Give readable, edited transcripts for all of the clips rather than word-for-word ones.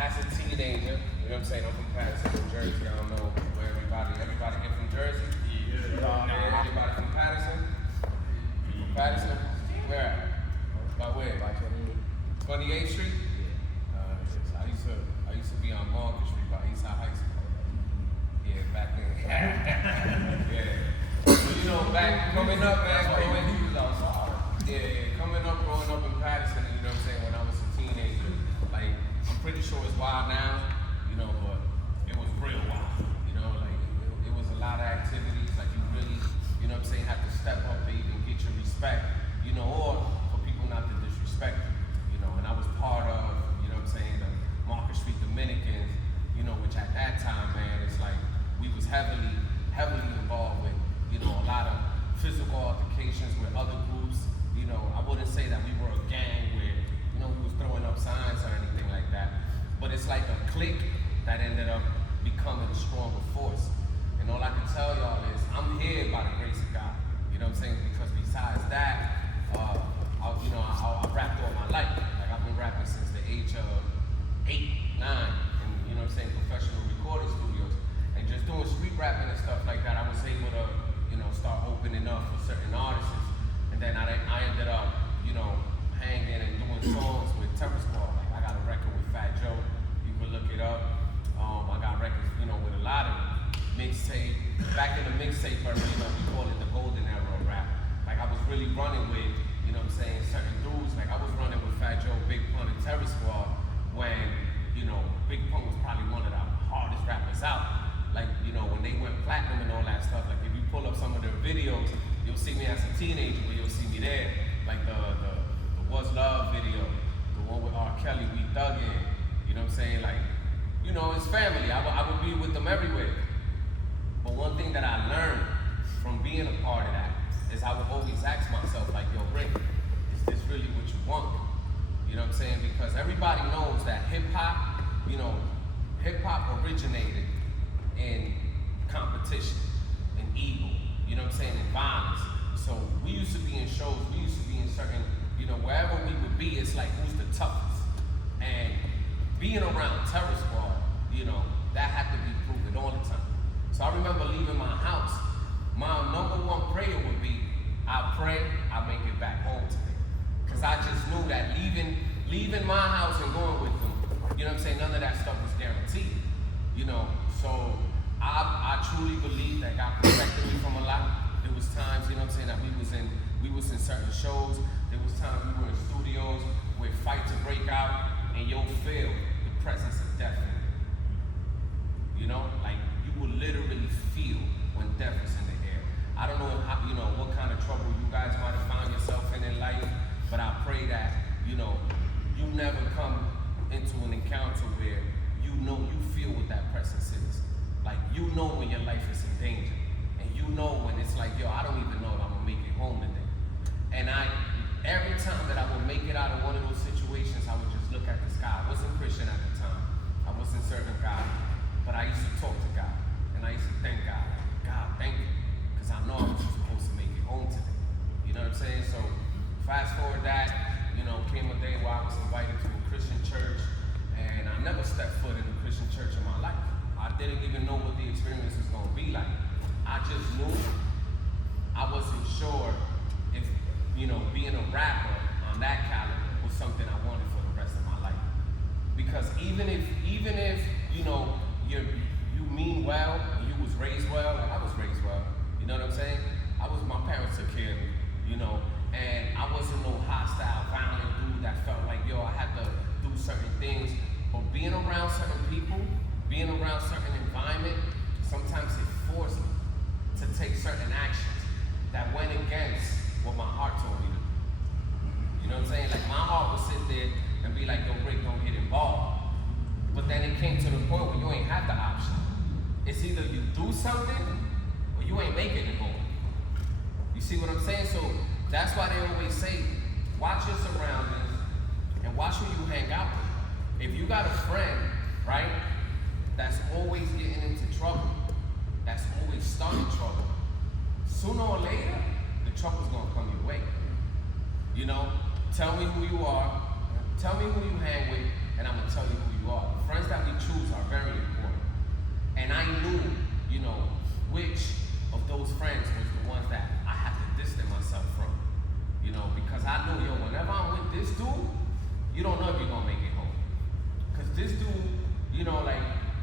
as a teenager, you know what I'm saying? I'm from Patterson, New Jersey. I don't know where everybody here from Jersey? Yeah. Everybody from Patterson? From Patterson? Where at? By where? By 28th Street? I used to be on Market Street by Eastside High School. Yeah, back then. Yeah. So, you know, back coming up, man, growing up in Patterson, you know what I'm saying, when I was a teenager, like, I'm pretty sure it's wild now, you know, but it was real wild, you know, like, it was a lot of activities, like, you really, you know what I'm saying, have to step up to even get your respect, you know, or for people not to disrespect you, you know, and I was part of, you know what I'm saying, the Market Street Dominicans, you know, which at that time, man, it's like, we was heavily involved with, you know, a lot of physical altercations with other groups. You know, I wouldn't say that we were a gang where, you know, we was throwing up signs or anything like that. But it's like a clique that ended up becoming a stronger force. And all I can tell y'all is I'm here by the grace of God. You know what I'm saying? Because besides that, I rapped all my life. Like I've been rapping since the age of 8, 9, and you know what I'm saying, professional recording studios. And just doing street rapping and stuff like that, I was able to, you know, start opening up for certain artists. And then I ended up, you know, hanging and doing songs with Terror Squad. Like I got a record with Fat Joe. You can look it up. I got records, you know, with a lot of mixtape. Back in the mixtape era, you know, we call it the golden era of rap. Like I was really running with, you know what I'm saying, certain dudes. Like I was running with Fat Joe, Big Pun, and Terror Squad when, you know, Big Pun was probably one of the hardest rappers out. Like, you know, when they went platinum and all that stuff, like if you pull up some of their videos, you'll see me as a teenager, but you'll see me there. Like the What's Love video, the one with R. Kelly, We Dug In. You know what I'm saying? Like, you know, it's family. I would be with them everywhere. But one thing that I learned from being a part of that is I would always ask myself, like, yo, Rik, is this really what you want? You know what I'm saying? Because everybody knows that hip-hop, you know, hip-hop originated in competition, in ego, you know what I'm saying, in violence. So we used to be in shows, we used to be in certain, you know, wherever we would be, it's like who's the toughest. And being around Terror Squad, you know, that had to be proven all the time. So I remember leaving my house, my number one prayer would be, I pray I make it back home today. Because I just knew that leaving my house and going with them, you know what I'm saying, none of that stuff was guaranteed, you know. So I truly believe that God protected me from a lot. There was times, you know what I'm saying, that we was in certain shows. There was times we were in studios where fights would break out and you'll feel the presence of death in it. You know, like you will literally feel when death is in the air. I don't know how, you know, what kind of trouble you guys might have found yourself in life, but I pray that, you know, you never come into an encounter where you know, you feel what that presence is. Like, you know when your life is in danger. And you know when it's like, yo, I don't even know if I'm gonna make it home today. And every time that I would make it out of one of those situations, I would just look at the sky. I wasn't Christian at the time. I wasn't serving God. But I used to talk to God. And I used to thank God. God, thank you. Because I know I was supposed to make it home today. You know what I'm saying? So, fast forward that, you know, came a day where I was invited to a Christian church. And I never stepped foot in a Christian church in my life. I didn't even know what the experience was going to be like. I just knew I wasn't sure if, you know, being a rapper on that caliber was something I wanted for the rest of my life. Because even if you know, you mean well, and you was raised well, like I was raised well, you know what I'm saying? My parents took care of me, you know, and I wasn't no hostile, violent dude that felt like, yo, I had to do certain things. But being around certain people, being around certain environment, sometimes it forced me to take certain actions that went against what my heart told me to do. You know what I'm saying? Like my heart would sit there and be like, yo, Rik, don't get involved. But then it came to the point where you ain't have the option. It's either you do something or you ain't making it home. You see what I'm saying? So that's why they always say, watch your surroundings and watch who you hang out with. If you got a friend, right, that's always getting into trouble, that's always starting trouble, sooner or later, the trouble's gonna come your way. You know, tell me who you are, tell me who you hang with, and I'm gonna tell you who you are. The friends which of those friends was the ones that I had to distance myself from. You know, because I knew, yo, whenever I'm with this dude, you don't know if you're gonna make it home. Cause this dude, you know, like,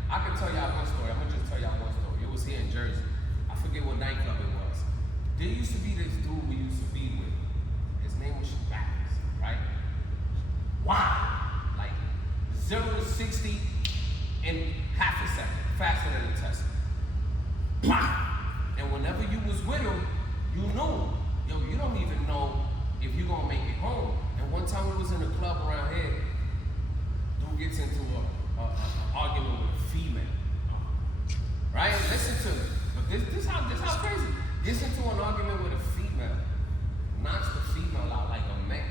I can tell y'all one story. I'm gonna just tell y'all one story. It was here in Jersey. I forget what nightclub it was. There used to be this dude we used to be with. His name was Shabazz, right? Wow! Like 0 to 60 in half a second, faster than a Tesla. Wow! And whenever you was with him, you knew, yo, you don't even know if you're gonna make it home. And one time we was in a club around here, dude gets into an argument with a female. Right? Listen to it. But this how crazy. Gets into an argument with a female, knocks the female out like a man.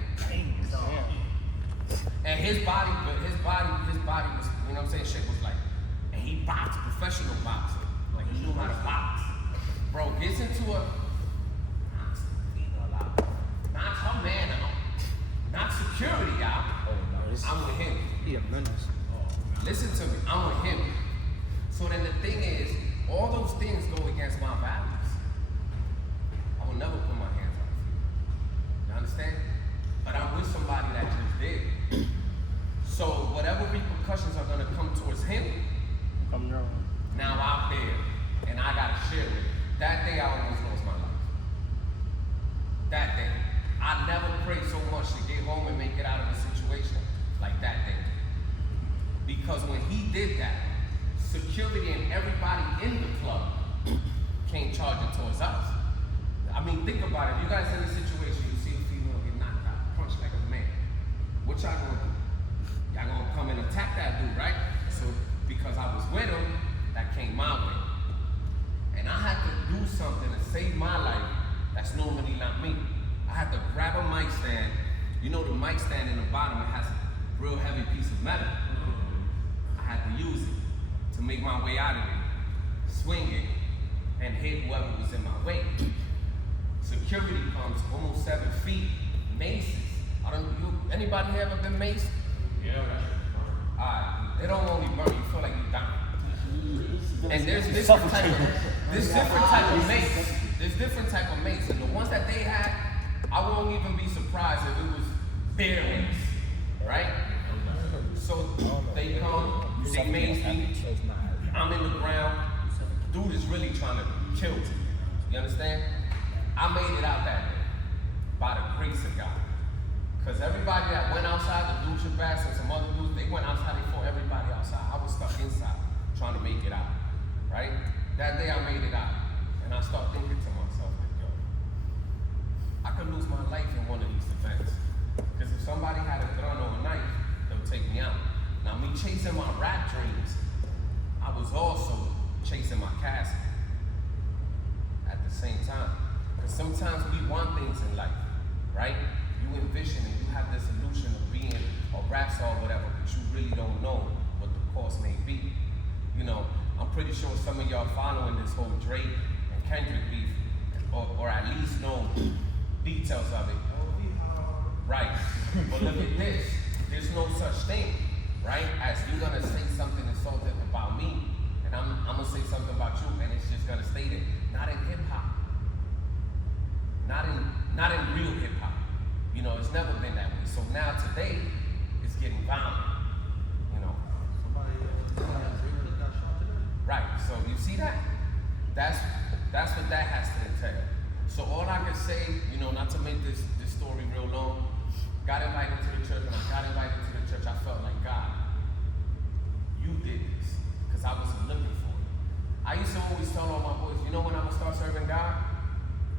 And his body was, you know what I'm saying, shit was like, and he boxed, professional boxer. Like he knew how to box. Bro, gets into knocks the female out, knocks her man out, knocks security out. I'm with him. He a menace. Listen to me, I'm with him. So then the thing is, all those things go against my values. I will never put my hands on you. You understand? But I'm with somebody that just did. So whatever repercussions are gonna come towards him, now out there, and I gotta share it. That day I almost lost my life. That day. I never prayed so much to get home and make it out of a situation like that day. Because when he did that, security and everybody in the club came charging towards us. I mean, think about it. You guys in a situation, you see a female get knocked out, punched like a man. What y'all gonna do? Y'all gonna come and attack that dude, right? So, because I was with him, that came my way. And I had to do something to save my life that's normally not me. I had to grab a mic stand. You know the mic stand in the bottom, it has a real heavy piece of metal. I had to use it to make my way out of it, swing it, and hit whoever was in my way. Security comes almost 7 feet, maces. Anybody here ever been maced? Yeah. Alright, they don't only burn you, feel like you dying. And there's different type of mace. There's different type of mace, and the ones that they had, I won't even be surprised if it was bare mace, right? So they come, they mace me, I'm in the ground, dude is really trying to kill me. You understand? I made it out that day by the grace of God. Because everybody that went outside, the dude Shabazz and some other dudes, they went outside, they fought everybody outside. I was stuck inside trying to make it out, right? That day I made it out. And I start thinking to myself, like, yo, I could lose my life in one of these events. Because if somebody had a gun or a knife, they'll take me out. Now me chasing my rap dreams, I was also chasing my casket at the same time. Because sometimes we want things in life, right? You envision and you have this illusion of being a rap star or whatever, but you really don't know what the cost may be. You know, I'm pretty sure some of y'all following this whole Drake and Kendrick beef, or at least know details of it. Right. But look at this. There's no such thing, right? As you're gonna say something insulting about me, and I'm gonna say something about you, and it's just gonna stay there. Not in hip hop. Not in real hip hop. You know, it's never been that way. So now today, it's getting violent. You know. Right. So you see that? That's what that has to entail. So all I can say, you know, not to make this story real long, got invited to the church. When I got invited to the church, I felt like, God, you did this, because I wasn't looking for it. I used to always tell all my boys, you know when I'm gonna start serving God?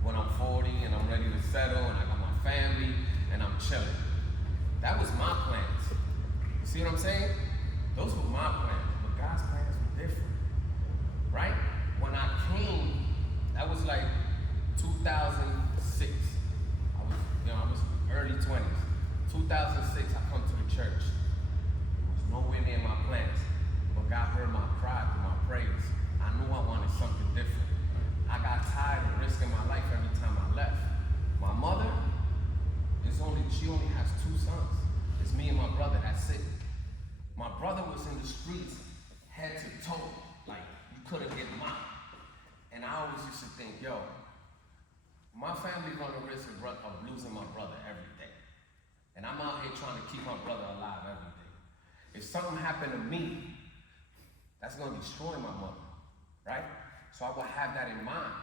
When I'm 40 and I'm ready to settle and I got my family and I'm chilling. That was my plans. You see what I'm saying? Those were my plans, but God's plans were different, right? When I came, that was like 2006. I was early 20s. 2006, I come to the church. It was nowhere near my plans, but God heard my cry through my praise. I knew I wanted something different. I got tired of risking my life every time I left. My mother, she only has 2 sons. It's me and my brother, that's it. My brother was in the streets, head to toe, like you couldn't get him out. And I always used to think, yo, my family run the risk of losing my brother every day. And I'm out here trying to keep my brother alive every day. If something happened to me, that's going to destroy my mother, right? So I would have that in mind,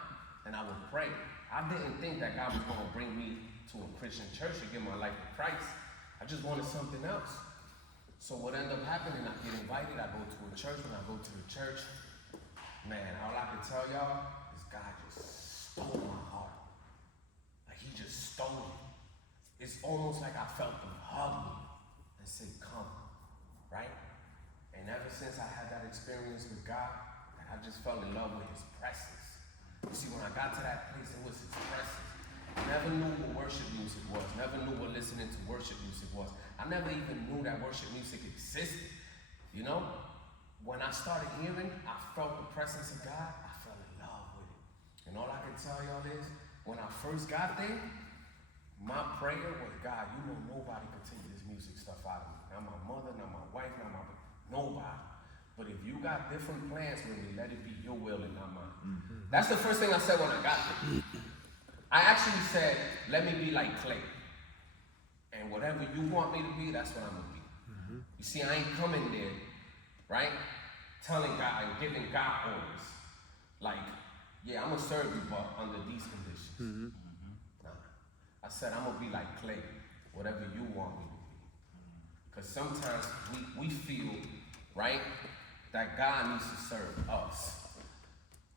and I would pray. I didn't think that God was going to bring me to a Christian church to give my life to Christ. I just wanted something else. So what ended up happening, I get invited, I go to a church. When I go to the church, man, all I can tell y'all is God just stole my heart. Like he just stole it. It's almost like I felt him hug me and say, come, right? And ever since I had that experience with God, I just fell in love with his presence. You see, when I got to that place, it was his presence. I never knew what worship music was. Never knew what listening to worship music was. I never even knew that worship music existed. You know? When I started hearing, I felt the presence of God. I fell in love with it. And all I can tell y'all is, when I first got there, my prayer was, God, you know nobody can take this music stuff out of me. Not my mother, not my wife, nobody. But if you got different plans with me, let it be your will and not mine. Mm-hmm. That's the first thing I said when I got there. I actually said, let me be like clay. And whatever you want me to be, that's what I'm going to be. Mm-hmm. You see, I ain't coming there, right, telling God and giving God orders. Like, yeah, I'm going to serve you, but under these conditions. Mm-hmm. Nah. I said, I'm going to be like clay, whatever you want me to be. Because sometimes we feel, right, that God needs to serve us.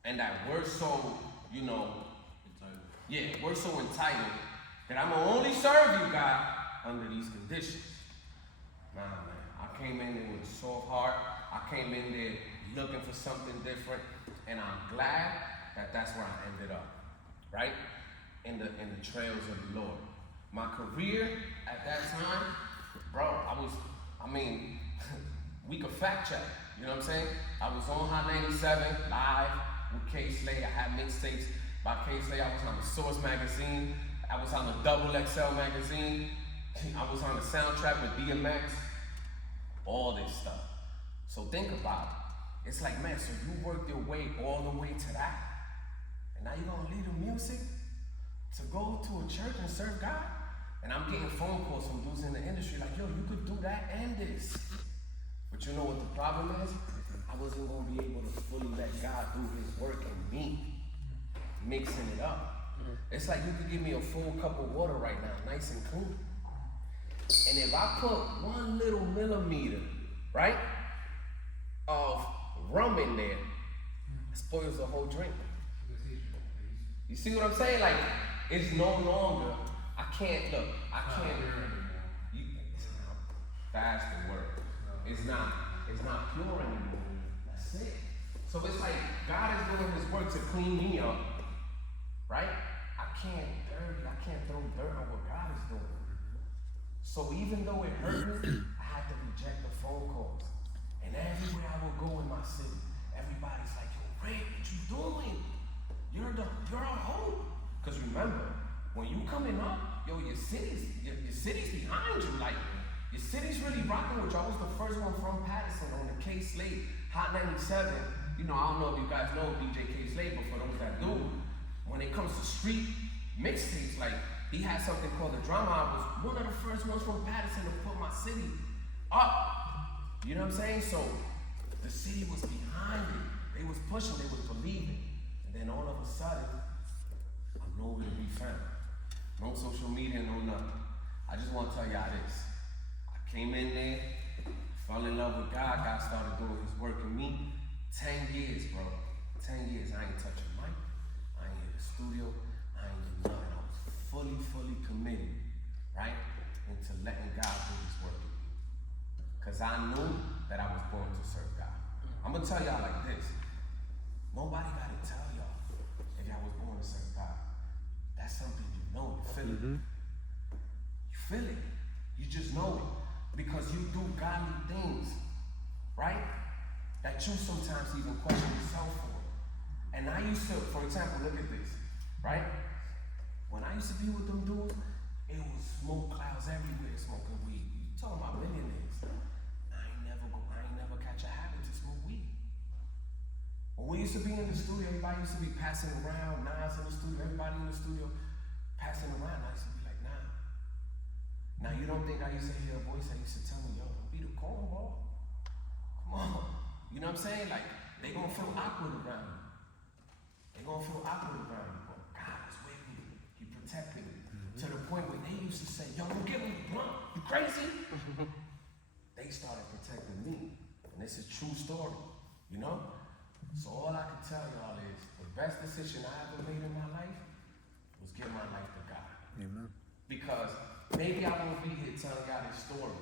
And that we're so, you know, we're so entitled that I'm going to only serve you, God, under these conditions. Nah, man. I came in there with a soft heart. I came in there looking for something different. And I'm glad that that's where I ended up, right? In the trails of the Lord. My career at that time, bro, we could fact check. You know what I'm saying? I was on Hot 97 live with K Slay. I had mixtapes by K Slay. I was on the Source magazine. I was on the Double XL magazine. I was on the soundtrack with DMX. All this stuff. So think about it. It's like, man, so you worked your way all the way to that. And now you're going to leave the music to go to a church and serve God? And I'm getting phone calls from dudes in the industry like, yo, you could do that and this. But you know what the problem is? I wasn't going to be able to fully let God do his work in me, mixing it up. It's like you could give me a full cup of water right now, nice and clean. And if I put 1 little millimeter, right, of rum in there, it spoils the whole drink. You see what I'm saying? Like, it's no longer, I can't fast and work. It's not pure anymore. That's it. So it's like God is doing his work to clean me up, right? I can't throw dirt on what God is doing. So even though it hurt me, I had to reject the phone calls. And everywhere I would go in my city, everybody's like, yo, Rik, what you doing? You're our hope. Because remember, when you coming up, yo, your city's behind you. Like, your city's really rocking with you. I was the first one from Patterson on the K Slade, Hot 97. You know, I don't know if you guys know DJ K Slade, but for those that do, when it comes to street mixtapes, like, he had something called the Drama. I was one of the first ones from Patterson to put my city up. You know what I'm saying? So the city was behind it. They was pushing, they was believing. And then all of a sudden, I'm nowhere to be found. No social media, no nothing. I just want to tell y'all this. I came in there, fell in love with God. God started doing his work in me. 10 years, bro. 10 years. I ain't touching mic. I ain't in the studio. I ain't doing nothing. I was fully committed, right, into letting God do his work in me. Because I knew that I was born to serve God. I'm going to tell y'all like this. Nobody got to tell y'all if y'all was born to serve God. That's something you know. You feel it. You feel it. You just know it. Because you do godly things, right, that you sometimes even question yourself for. And I used to, for example, look at this, right? When I used to be with them dudes, it was smoke clouds everywhere smoking weed. You talking about millionaires. I ain't never catch a habit to smoke weed. When we used to be in the studio, everybody used to be passing around, Nas in the studio, everybody in the studio passing around. I used to be like, nah. Now you don't think I used to hear a voice that used to tell me, yo, don't be the cornball. Come on. You know what I'm saying? Like, they gonna feel awkward around me. They gonna feel awkward around me. But God was with me. He protected me. To the point where they used to say, yo, don't give me the blunt. You crazy? They started protecting me. And this is a true story, you know? So all I can tell y'all is the best decision I ever made in my life was give my life to God. Amen. Because maybe I won't be here telling y'all this story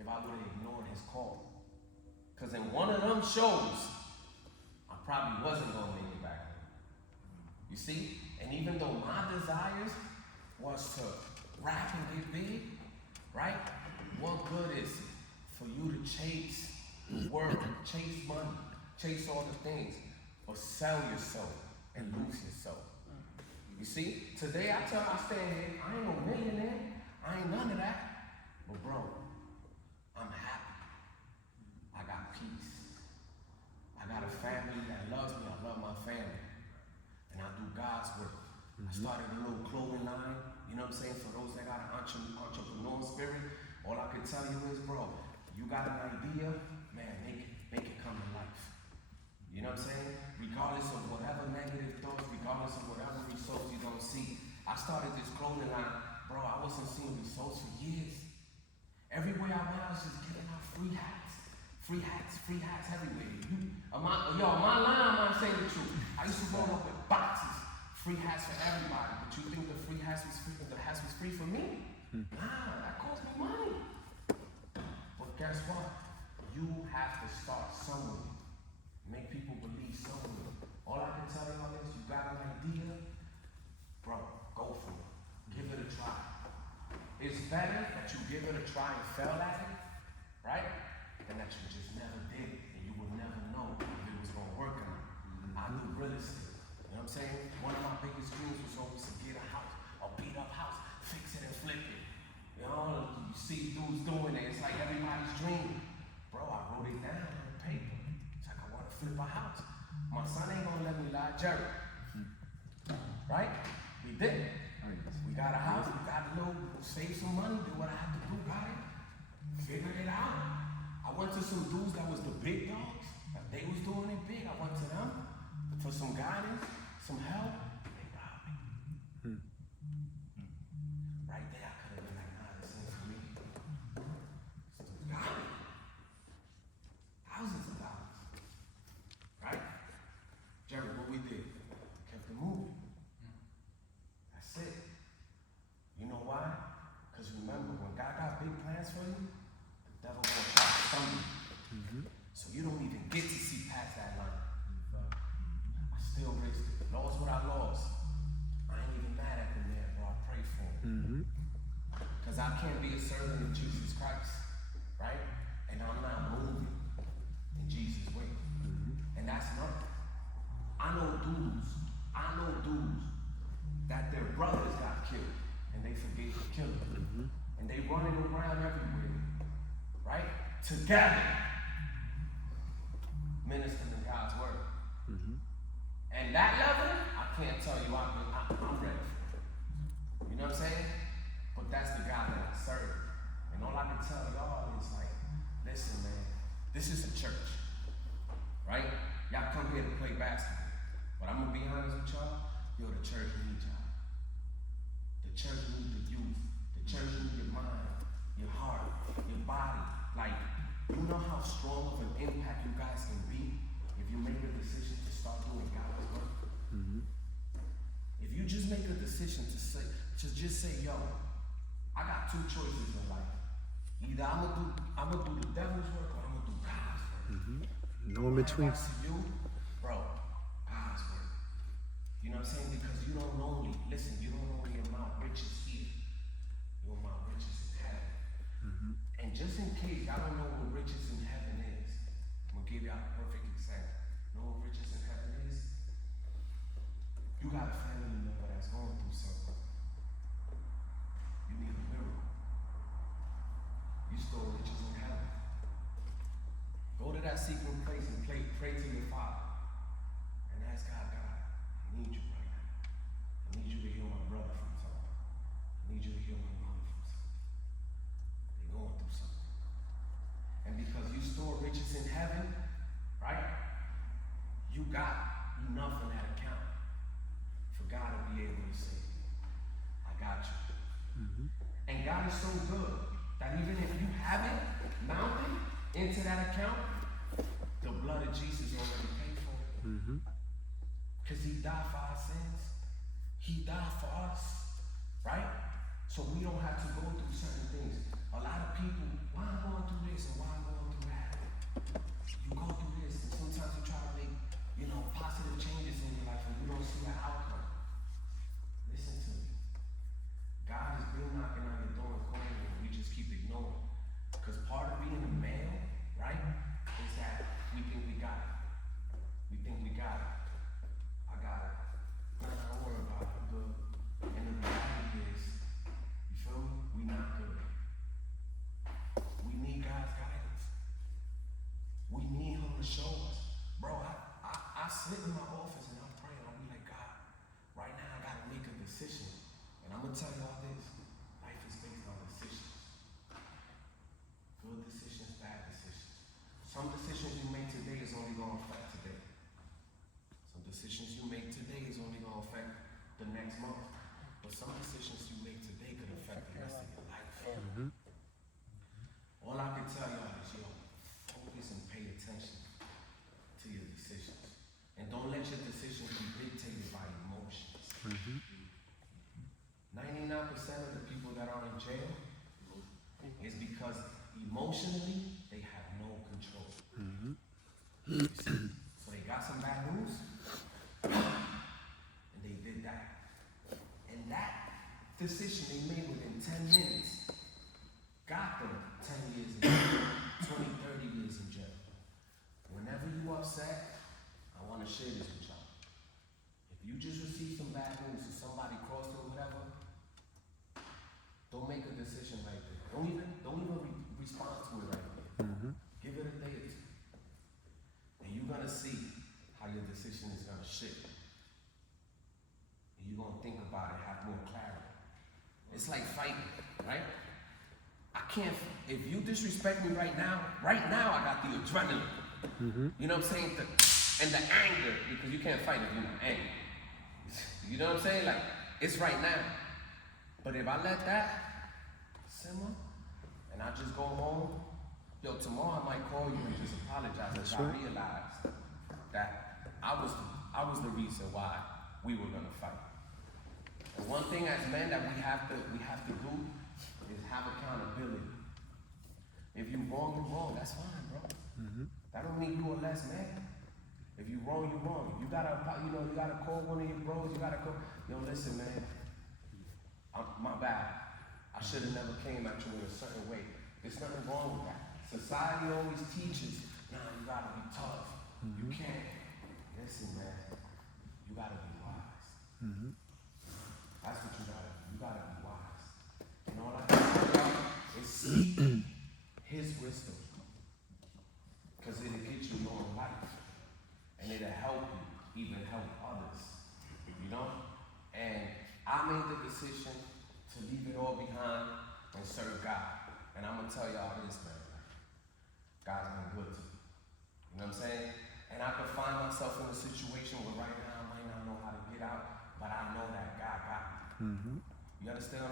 if I would have ignored his call. Because in one of them shows, I probably wasn't going to make it back home. You see? And even though my desires was to rap and get big, right? What good is it for you to chase the world, chase money, chase all the things, but sell your soul and lose your soul? You see? Today I tell my stand here, I ain't no millionaire, I ain't none of that. But bro, I'm happy. I got peace. I got a family that loves me. I love my family. And I do God's work. I started a little clothing line, you know what I'm saying? For those that got an entrepreneur spirit, all I can tell you is, bro, you got an idea, man, make it come to life. You know what I'm saying? Regardless of whatever negative thoughts, regardless of whatever results you don't see. I started this clothing line, bro, I wasn't seeing results for years. Everywhere I went, I was just giving out free hats. Free hats everywhere. On my line, I'm not saying the truth. I used to roll up with boxes, free hats for everybody. But you think the hats was free for me? Nah, that cost me money. But guess what? You have to start somewhere. Make people believe somewhere. All I can tell y'all is, you got an idea, bro, go for it. Give it a try. It's better that you give it a try and fail at it, right? Than that you just never did it and you would never know if it was gonna work or not. I do real estate. You know what I'm saying? One of my biggest dreams was always to get a house, a beat up house, fix it and flip it. You know, you see dudes doing it, it's like everybody's dream. Bro, I wrote it down on paper. It's like I want to flip a house. My son ain't gonna let me lie, Jerry. Right? We did. We got a house, we got a little, save some money, do what I had to do, got it. Figured it out. I went to some dudes that was the big dogs. That they was doing it big. I went to them for some guidance, some help. They robbed me. Right there, I could have been like, nah, this ain't for me. So got me. Thousands of dollars. Right? Jerry, what we did? We kept it moving. That's it. You know why? Because remember, when God got big plans for you, the devil gonna try to stumble you. So you don't even get to see past that line. I still risked it. Lost what I lost. I ain't even mad at the man, bro. I pray for him. Because I can't be a servant of Jesus Christ, right? And I'm not moving in Jesus' way. And that's nothing. I know dudes that their brothers got killed and they forgave the killer. And they running around everywhere, right? Together, ministering God's word. And that level, I can't tell you I'm ready for it. You know what I'm saying? But that's the God that I serve. And all I can tell y'all is like, listen, man, this is a church, right? Y'all come here to play basketball. But I'm gonna be honest with y'all, the church needs y'all. The church needs the youth. The church needs your mind, your heart, your body. Like, you know how strong of an impact you guys can be if you make a decision to start doing God's work? If you just make a decision to just say, yo, I got two choices in life. Either I'm gonna do the devil's work or I'm gonna do God's work. No in between. To you, bro, God's work. You know what I'm saying? Because you don't know only amount riches here. You amount riches in heaven. And just in case y'all don't know what riches in heaven is, I'm gonna give y'all a perfect example. You know what riches in heaven is? You got a family member that's going through something. You need a miracle. You store riches in heaven. Go to that secret place and pray to your Father. And got enough in that account for God to be able to say, I got you. Mm-hmm. And God is so good that even if you haven't mounted into that account, the blood of Jesus already paid for it. Because he died for our sins. He died for us. Right? So we don't have to go through certain things. A lot of people, why I'm going through this and why I'm going through that. You go through this and sometimes you try to make, positive changes in your life and you don't see the outcome. Listen to me. God has been knocking on your door and calling you and we just keep ignoring. Because part of being a male, right, is that we think we got it. We think we got it. I got it. No, don't worry about it. I'm good. And the reality is, you feel me? We not good. We need God's guidance. We need him to show us. Bro, I sit in my office and I'm praying. I'll be like, God, right now I gotta make a decision. And I'm gonna tell y'all this. Life is based on decisions. Good decisions, bad decisions. Some decisions you make today is only gonna affect today. Some decisions you make today is only gonna affect the next month. But some decisions you make today could affect the rest of your life. All I can tell y'all is, focus and pay attention to your decisions. And don't let your decisions be dictated by emotions. 99% of the people that are in jail is because emotionally they have no control. You see? So they got some bad news, and they did that. And that decision they made within 10 minutes got them 10 years in jail, 20, 30 years in jail. Whenever you upset, I want to share this with y'all. If you just received some bad news or somebody crossed or whatever, don't make a decision right there. Don't even respond to it right there. Give it a day or two. And you're going to see how your decision is going to shift. And you're going to think about it, have more clarity. It's like fighting, right? I can't, if you disrespect me right now I got the adrenaline. You know what I'm saying? And the anger, because you can't fight if you're not angry. You know what I'm saying? Like, it's right now. But if I let that simmer, and I just go home, tomorrow I might call you and just apologize because I realized that I was the reason why we were gonna fight. And one thing as men that we have to do is have accountability. If you wrong, you're wrong. That's fine, bro. That don't make you a less man. If you wrong, you're wrong. You gotta call one of your bros. You gotta call. Listen, man. My bad. I should have never came at you in a certain way. There's nothing wrong with that. Society always teaches, you gotta be tough. You can't. Listen, man. You gotta be wise. That's what you gotta do. You gotta be wise. And all I can do is seek his wisdom. Because it'll get you long life. And it'll help you, even help others. And I made the decision to leave it all behind and serve God. And I'm gonna tell y'all this, man. God's been good to me. You know what I'm saying? And I could find myself in a situation where right now I might not know how to get out, but I know that God got me. You understand?